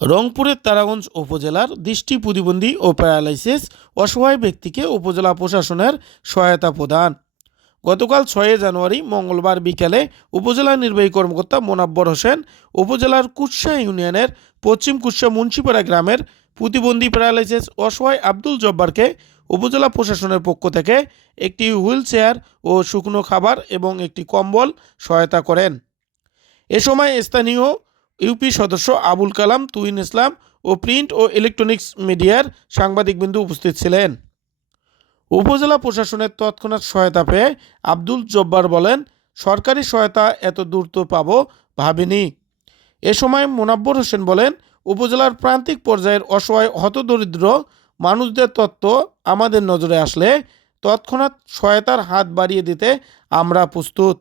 রংপুরের তারাগঞ্জ উপজেলার দৃষ্টি প্রতিবন্ধী ও প্যারালাইসিস অসহায় ব্যক্তিকে উপজেলা প্রশাসনের সহায়তা প্রদান। গতকাল 6 জানুয়ারি মঙ্গলবার বিকেলে উপজেলা নির্বাহী কর্মকর্তা মোনাব্বর হোসেন উপজেলার কুৎসা ইউনিয়নের পশ্চিম কুৎসা মুন্সিপাড়া গ্রামের প্রতিবন্ধী প্যারালাইসিস অসহায় আব্দুল জব্বারকে উপজেলা প্রশাসনের পক্ষ থেকে একটি হুইল চেয়ার ও শুকনো খাবার এবং একটি কম্বল সহায়তা করেন। এ সময় স্থানীয় ইউপি সদস্য আবুল কালাম, তুহিন ইসলাম ও প্রিন্ট ও ইলেকট্রনিক্স মিডিয়ার সাংবাদিকবৃন্দ উপস্থিত ছিলেন। উপজেলা প্রশাসনের তৎক্ষণাৎ সহায়তা পেয়ে আব্দুল জব্বার বলেন, সরকারি সহায়তা এত দ্রুত পাবো ভাবিনি। এ সময় মোনাব্বর হোসেন বলেন, উপজেলার প্রান্তিক পর্যায়ের অসহায় হতদরিদ্র মানুষদের তথ্য আমাদের নজরে আসলে তৎক্ষণাৎ সহায়তার হাত বাড়িয়ে দিতে আমরা প্রস্তুত।